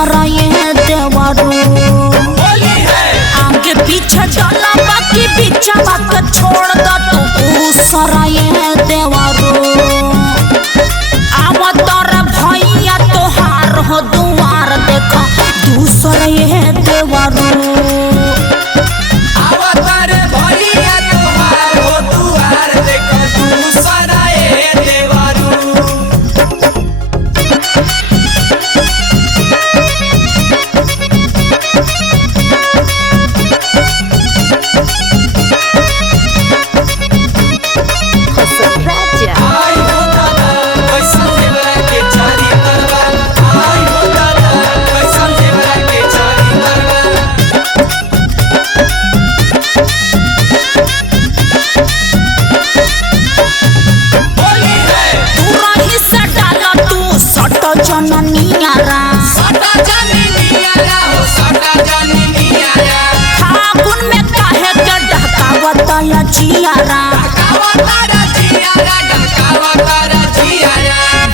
दूसरा ये देवरू आगे पीछे डाला बाकी पीछे बात छोड़ दो तू दूसरा ये देवरू आवतर भैया तोहार हो दुआर देखा दूसरा ये देवरू फागुन में काहे के डहकावत जियारा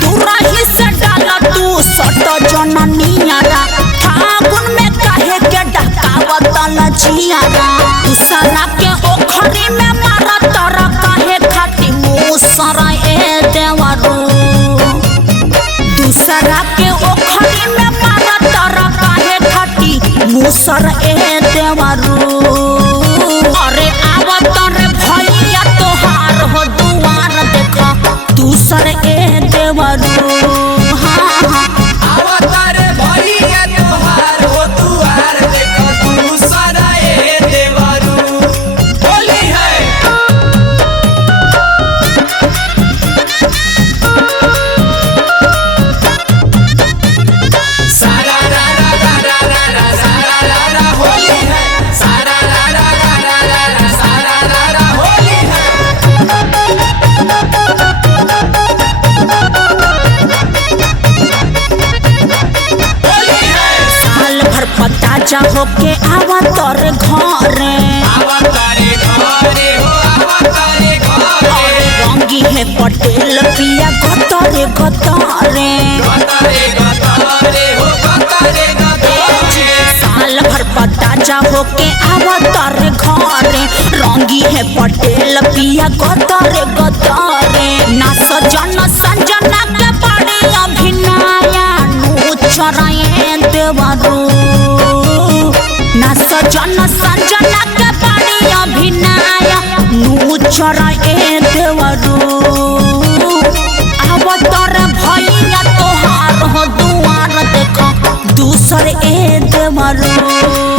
दूरही से डाला तू सट जननियारा फागुन में काहे के डहकावत जियारा दूसरा के ओखरी में मारा तोरा काहे खाती मुसरा ए देवरू दूसरा के ओखरी में मारा तोरा काहे खाती मुसर ए देवरू अरे आवतर भैया तोहार हो दुआर देखा दूसर ए देवरू हाँ हाँ आवतर भैया तोहार हो दुआर देखा दूसर ए देवरू होली है सारा रा रा रा रा रा रा सारा रा रा होली है सारा रा रा रा रा रा रा सारा रा रा होली है होली है साल भर पता जा होके आवतर घरे आवतारे घरे हो आवतारे घरे रंगी है पटेल पिया गतरे गतरे गतारे गतारे हो गतारे गतारे साल भर पता जा होके आवतर घरे रंगी है पटेल पिया गतरे गतरे ना सजन संजना के बड़ी अभिनया नु चराए देवरू ना सजन संजना के बड़ी अभिनया नु चराए देवरू आवतर भैया तोहार हो दुआर देखा दूसर ए देवरू।